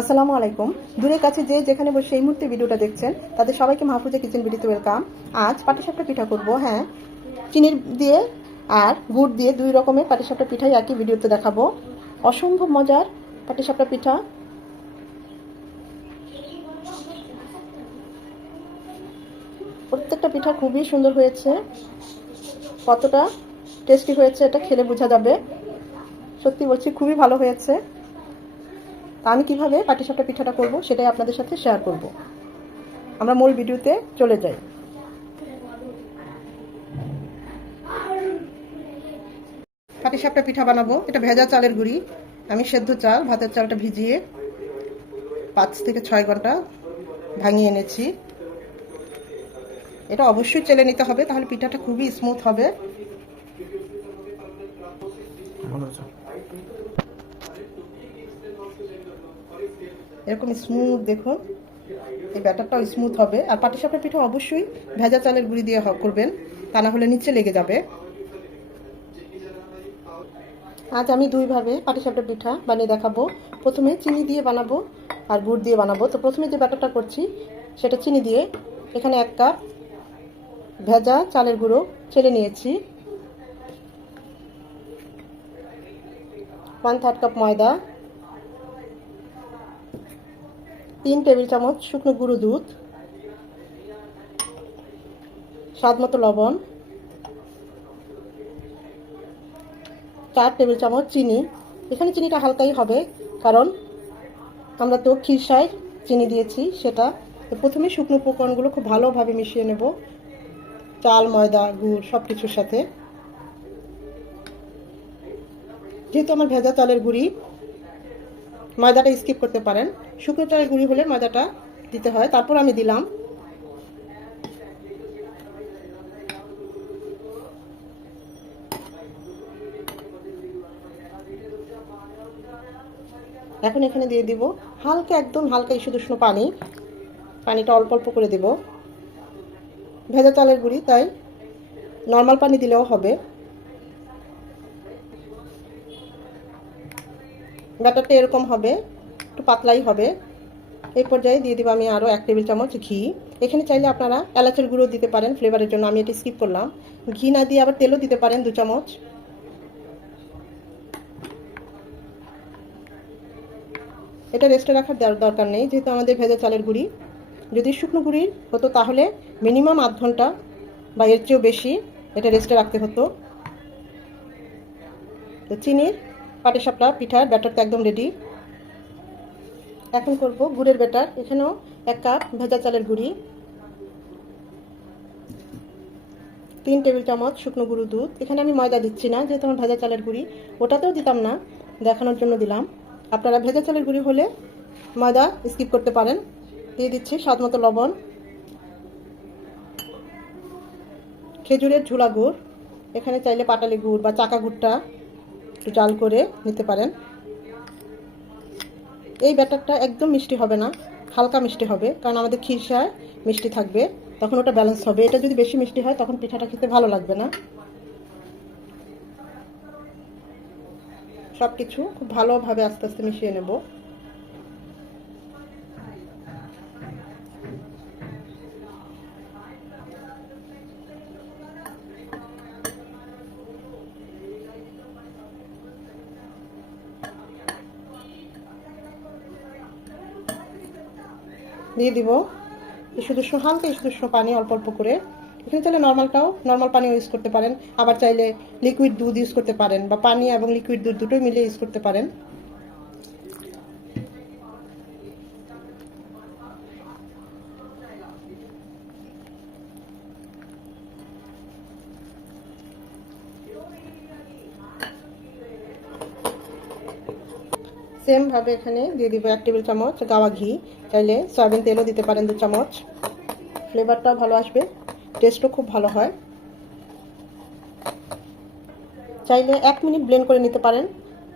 আসসালামু আলাইকুম। দূরের কাছে যে যেখানে বসে এই মুহূর্তে ভিডিওটা দেখছেন তাদের সবাইকে মাহফুজা কিচেন ভিডিওতে ওয়েলকাম। আজ পাটিসাপটা পিঠা করব। হ্যাঁ, চিনির দিয়ে আর গুড় দিয়ে দুই রকমের পাটিসাপটা পিঠাই একই ভিডিওতে দেখাবো। অসম্ভব মজার পাটিসাপটা পিঠা। প্রত্যেকটা পিঠা খুবই সুন্দর হয়েছে। কতটা টেস্টি হয়েছে এটা খেলে বোঝা যাবে। সত্যি বলছি, খুবই ভালো হয়েছে। আমি কিভাবে পাটিসাপটা পিঠাটা করব সেটাই আপনাদের সাথে শেয়ার করব। আমরা মূল ভিডিওতে চলে যাই। পাটিসাপটা পিঠা বানাবো। এটা ভেজা চালের গুঁড়ি। আমি সেদ্ধ চাল, ভাতের চালটা ভিজিয়ে 5 থেকে 6 ঘন্টা ভাঙিয়ে এনেছি। এটা অবশ্যই চেলে নিতে হবে, তাহলে পিঠাটা খুবই স্মুথ হবে। এরকম স্মুথ দেখুন, এই ব্যাটারটাও স্মুথ হবে। আর পাটিসাপটা পিঠা অবশ্যই ভেজা চালের গুঁড়ি দিয়ে করবেন, তা না হলে নিচে লেগে যাবে। আজ আমি দুইভাবে পাটিসাপটা পিঠা বানিয়ে দেখাবো। প্রথমে চিনি দিয়ে বানাবো আর গুড় দিয়ে বানাবো। তো প্রথমে যে ব্যাটারটা করছি সেটা চিনি দিয়ে। এখানে 1 কাপ ভেজা চালের গুঁড়ো চেলে নিয়েছি, 1/3 কাপ ময়দা, 3 টেবিল চামচ শুকনো গুঁড়ো দুধ, স্বাদ মতো লবণ, 4 টেবিল চামচ চিনি। এখানে চিনিটা হালকাই হবে, কারণ আমরা তো খিরসায় চিনি দিয়েছি সেটা। প্রথমে শুকনো উপকরণগুলো খুব ভালোভাবে মিশিয়ে নেব, চাল, ময়দা, গুড় সব কিছুর সাথে। যেহেতু আমার ভেজা চালের গুঁড়ি, ময়দাটা স্কিপ করতে পারেন। শুকনো চালের গুঁড়ি হলে ময়দাটা দিতে হয়। তারপর আমি দিলাম এখন এখানে দিয়ে দিব হালকা, একদম হালকা ইস্যু উষ্ণ পানি। পানিটা অল্প অল্প করে দেব। ভেজা চালের গুঁড়ি তাই নর্মাল পানি দিলেও হবে। ব্যাটারটা এরকম হবে, একটু পাতলাই হবে। এই পর্যায়ে দিয়ে দিব আমি আরও 1 টেবিল চামচ ঘি। এখানে চাইলে আপনারা এলাচের গুঁড়ো দিতে পারেন ফ্লেভারের জন্য, আমি এটা স্কিপ করলাম। ঘি না দিয়ে আবার তেলও দিতে পারেন 2 চামচ। এটা রেস্টে রাখার দরকার নেই, যেহেতু আমাদের ভেজা চালের গুঁড়ি। যদি শুকনো গুঁড়ির হতো তাহলে মিনিমাম আধ ঘন্টা বা এর চেয়েও বেশি এটা রেস্টে রাখতে হতো। তো চিনির পাটিসাপটা পিঠার ব্যাটারটা একদম রেডি। এখন করব গুড়ের ব্যাটার। এখানেও 1 কাপ ভেজা চালের গুঁড়ি, 3 টেবিল চামচ শুকনো গুঁড়ো দুধ। এখানে আমি ময়দা দিচ্ছি না, যেহেতু আমার ভেজা চালের গুঁড়ি। ওটাতেও দিতাম না, দেখানোর জন্য দিলাম। আপনারা ভেজা চালের গুঁড়ি হলে ময়দা স্কিপ করতে পারেন। দিয়ে দিচ্ছি স্বাদ মতো লবণ, খেজুরের ঝুলা গুড়। এখানে চাইলে পাটালি গুড় বা চাকা গুড়টা একটু জাল করে নিতে পারেন। এই ব্যাটারটা একদম মিষ্টি হবে না, হালকা মিষ্টি হবে, কারণ আমাদের খিরসায় মিষ্টি থাকবে, তখন ওটা ব্যালেন্স হবে। এটা যদি বেশি মিষ্টি হয় তখন পিঠাটা খেতে ভালো লাগবে না। সব কিছু খুব ভালোভাবে আস্তে আস্তে মিশিয়ে নেব। দিয়ে দিব ইস্যু হালকা ইস্যু পানি অল্প অল্প করে। এখানে চাইলে নর্মাল পানিও ইউজ করতে পারেন, আবার চাইলে লিকুইড দুধ ইউজ করতে পারেন, বা পানি এবং লিকুইড দুধ দুটোই মিলিয়ে ইউজ করতে পারেন। সেম ভাবে এখানে দিয়ে দিব 1 টেবিল চামচ গাওয়া ঘি। চাইলে সয়াবিন তেলও দিতে পারেন 2 চামচ। ফ্লেভারটাও ভালো আসবে, টেস্টও খুব ভালো হয়। চাইলে 1 মিনিট ব্লেন্ড করে নিতে পারেন,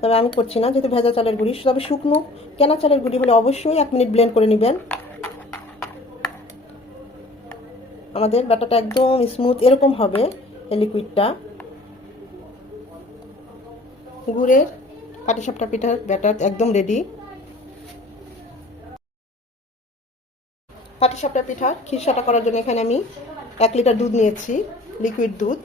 তবে আমি করছি না যেহেতু ভেজা চালের গুঁড়ি। তবে শুকনো কেনা চালের গুঁড়ি হলে অবশ্যই 1 মিনিট ব্লেন্ড করে নেবেন। আমাদের ব্যাটারটা একদম স্মুথ এরকম হবে। এই লিকুইডটা গুড়ের পাটিসাপটা পিঠার ব্যাটার একদম রেডি। পাটিসাপটা পিঠার খিরসাটা করার জন্য এখানে আমি 1 লিটার দুধ নিয়েছি, লিকুইড দুধ,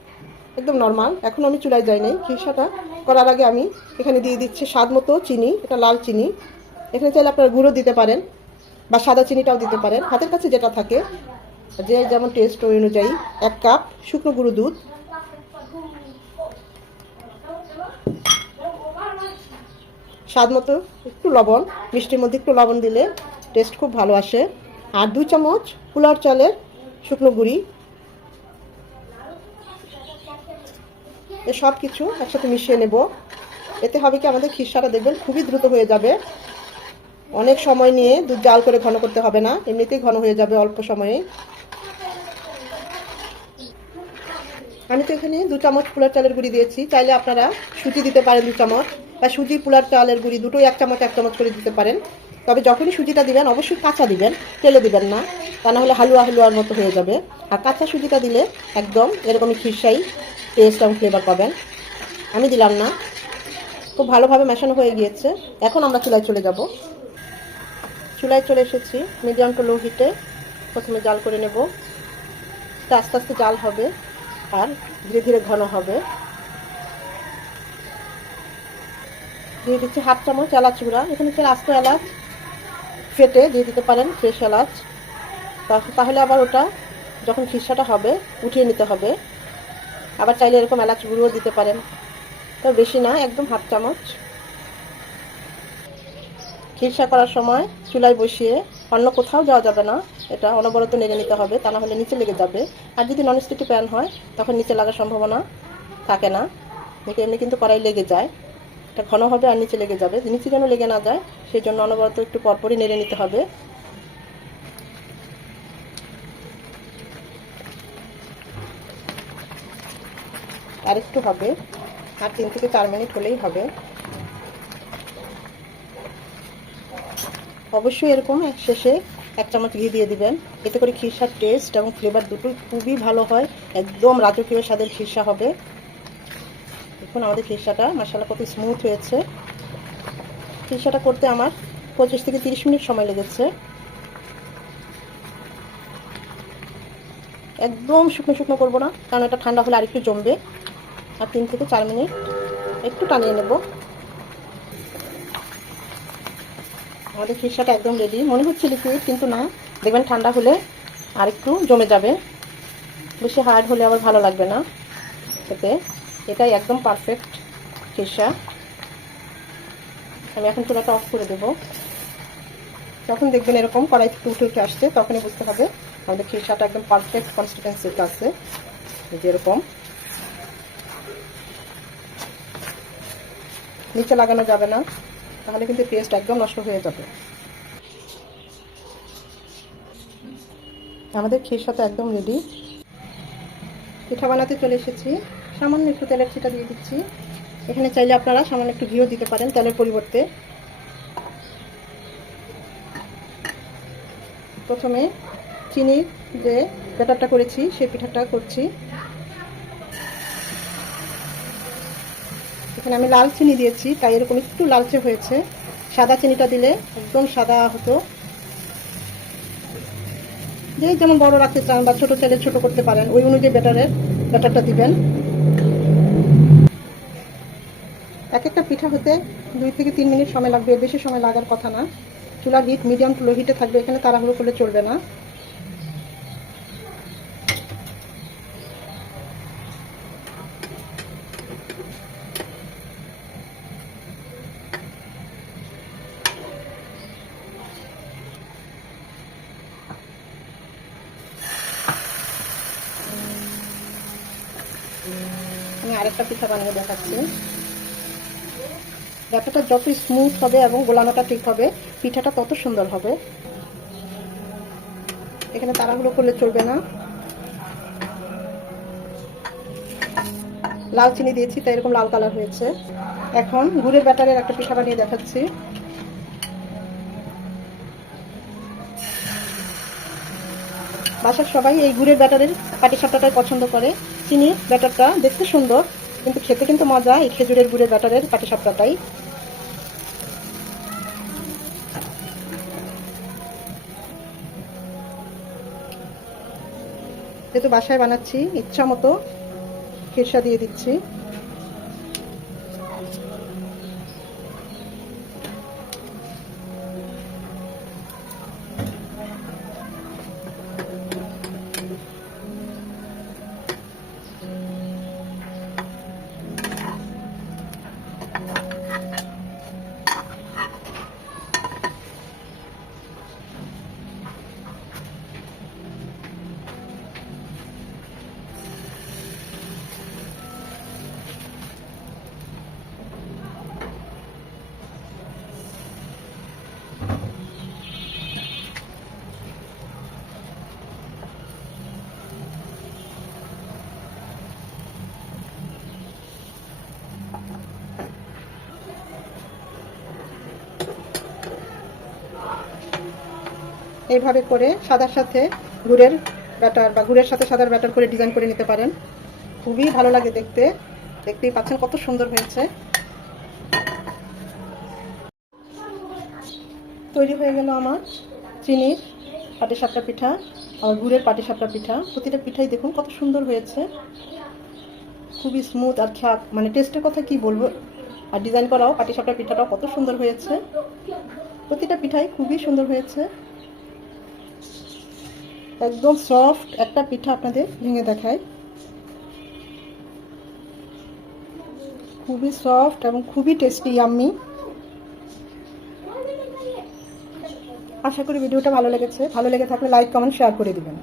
একদম নর্মাল। এখন আমি চুলায় যাই নাই। খিরসাটা করার আগে আমি এখানে দিয়ে দিচ্ছি স্বাদ মতো চিনি, এটা লাল চিনি। এখানে চাইলে আপনারা গুঁড়ো দিতে পারেন বা সাদা চিনিটাও দিতে পারেন, হাতের কাছে যেটা থাকে, যে যেমন টেস্ট ওই অনুযায়ী। 1 কাপ শুকনো গুঁড়ো দুধ, স্বাদ মতো একটু লবণ, মিষ্টির মধ্যে একটু লবণ দিলে টেস্ট খুব ভালো আসে। আর 2 চামচ পোলাও চালের শুকনো গুঁড়ি। সব কিছু একসাথে মিশিয়ে নেব। এতে হবে কি, আমাদের খিরসাটা দেখবেন খুবই দ্রুত হয়ে যাবে। অনেক সময় নিয়ে দুধ জাল করে ঘন করতে হবে না, এমনিতেই ঘন হয়ে যাবে অল্প সময়ে। আমি তো এখানে 2 চামচ পোলার চালের গুঁড়ি দিয়েছি, চাইলে আপনারা সুজি দিতে পারেন 2 চামচ, বা সুজি পোলার চালের গুঁড়ি দুটোই 1 চামচ 1 চামচ করে দিতে পারেন। তবে যখনই সুজিটা দিবেন অবশ্যই কাঁচা দিবেন, তেলে দিবেন না, তা না হলে হালুয়া হালুয়ার মতো হয়ে যাবে। আর কাঁচা সুজিটা দিলে একদম এরকমই খিরসাই টেস্ট এবং ফ্লেভার পাবেন। আমি দিলাম না। খুব ভালোভাবে মেশানো হয়ে গিয়েছে। এখন আমরা চুলায় চলে যাব। চুলায় চলে এসেছি, মিডিয়াম টু লো হিটে প্রথমে জাল করে নেব। এটা আস্তে আস্তে জাল হবে আর ধীরে ধীরে ঘন হবে। দিয়ে দিচ্ছি 1/2 চামচ এলাচ গুঁড়া। এখানে আস্ত এলাচ ফেটে দিয়ে দিতে পারেন, ফ্রেশ এলাচ। তাহলে আবার ওটা যখন খিরসাটা হবে উঠিয়ে নিতে হবে। আবার চাইলে এরকম এলাচ গুঁড়োও দিতে পারেন, তবে বেশি না, একদম 1/2 চামচ। খিরসা করার সময় চুলায় বসিয়ে অন্য কোথাও যাওয়া যাবে না, এটা অনবরত নেড়ে নিতে হবে, তা না হলে নিচে লেগে যাবে। আর যদি ননস্টিকি প্যান হয় তখন নিচে লাগার সম্ভাবনা থাকে না, এমনি কিন্তু কড়াই লেগে যায়। এটা ঘন হবে আর নিচে লেগে যাবে, নিচে যেন লেগে না যায় সেই জন্য অনবরত একটু পরপরই নেড়ে নিতে হবে। আর একটু হবে, আর 3 থেকে 4 মিনিট হলেই হবে। অবশ্যই এরকম শেষে 1 চামচ ঘি দিয়ে দিবেন, এতে করে খিরসার টেস্ট এবং ফ্লেভার দুটোই খুবই ভালো হয়। একদম রাজকীয় স্বাদের খিরসা হবে। দেখুন আমাদের খিরসাটা মাশাআল্লাহ কত স্মুথ হয়েছে। খিরসাটা করতে আমার 25 থেকে 30 মিনিট সময় লেগেছে। একদম শুকনো শুকনো করবো না, কারণ এটা ঠান্ডা হলে আরেকটু জমবে। আর 3 থেকে 4 মিনিট একটু টানিয়ে নেব। আমাদের খিরসাটা একদম রেডি। মনে হচ্ছে লিকুইড, কিন্তু না, দেখবেন ঠান্ডা হলে আর একটু জমে যাবে। বেশি হার্ড হলে আবার ভালো লাগবে না খেতে। এটাই একদম পারফেক্ট খিরসা। আমি এখন চুলাটা অফ করে দেব। যখন দেখবেন এরকম কড়াই থেকে উঠে উঠে আসছে, তখনই বুঝতে হবে আমাদের খিরসাটা একদম পারফেক্ট কনসিস্টেন্সিতে আছে। যেরকম নিচে লাগানো যাবে না, তাহলে কিন্তু টেস্ট একদম নষ্ট হয়ে যাবে। আমাদের খিরসাটা একদম রেডি। পিঠা বানাতে চলে এসেছি। সামান্য একটু তেলের ছিটা দিয়ে দিচ্ছি। এখানে চাইলে আপনারা সামান্য একটু ঘিও দিতে পারেন তেলের পরিবর্তে। প্রথমে চিনির যে ব্যাটারটা করেছি সেই পিঠাটা করছি। এখানে আমি লাল চিনি দিয়েছি, তাই এরকম একটু লালচে হয়েছে। সাদা চিনিটা দিলে একদম সাদা হতো। যে যেমন বড় রাখতে চান বা ছোট চাইলে ছোট করতে পারেন, ওই অনুযায়ী ব্যাটারটা দিবেন। এক একটা পিঠা হতে 2 থেকে 3 মিনিট সময় লাগবে, বেশি সময় লাগার কথা না। চুলার হিট মিডিয়াম টু লো হিটে থাকবে, এখানে তাড়াহুড়ো করলে চলবে না। আমি আরেকটা পিঠা বানিয়ে দেখাচ্ছি। ব্যাটারটা যত স্মুথ হবে এবং গোলানোটা ঠিক হবে, পিঠাটা তত সুন্দর হবে। এখানে তাড়াহুড়ো করলে চলবে না। লাল চিনি দিয়েছি তাই এরকম লাল কালার হয়েছে। এখন গুড়ের ব্যাটারের একটা পিঠা বানিয়ে দেখাচ্ছি। বাসার সবাই এই গুড়ের ব্যাটারের পাটিসাপটাটাই পছন্দ করে। চিনির ব্যাটারটা দেখতে সুন্দর, কিন্তু খেতে কিন্তু মজা এই খেজুরের গুড়ের ব্যাটারের পাটিসাপটাটাই। যেহেতু বাসায় বানাচ্ছি, ইচ্ছা মতো খেরসা দিয়ে দিচ্ছি। এইভাবে করে সাদার সাথে গুড়ের ব্যাটার বা গুড়ের সাথে সাদার ব্যাটার করে ডিজাইন করে নিতে পারেন। খুবই ভালো লাগে দেখতে। দেখতেই পাচ্ছেন কত সুন্দর হয়েছে। তৈরি হয়ে গেল আমার চিনির পাটিসাপটা পিঠা আর গুড়ের পাটিসাপটা পিঠা। প্রতিটা পিঠাই দেখুন কত সুন্দর হয়েছে, খুবই স্মুথ আর মানে টেস্টের কথা কি বলবো। আর ডিজাইন করাও পাটিসাপটা পিঠাটাও কত সুন্দর হয়েছে। প্রতিটা পিঠাই খুবই সুন্দর হয়েছে, একদম সফট একটা পিঠা আপনাদের ভেঙে দেখায়। খুবই সফট এবং খুবই টেস্টি, ইয়াম্মি। আশা করি ভিডিওটা ভালো লেগেছে। ভালো লেগে থাকলে লাইক, কমেন্ট, শেয়ার করে দিবেন।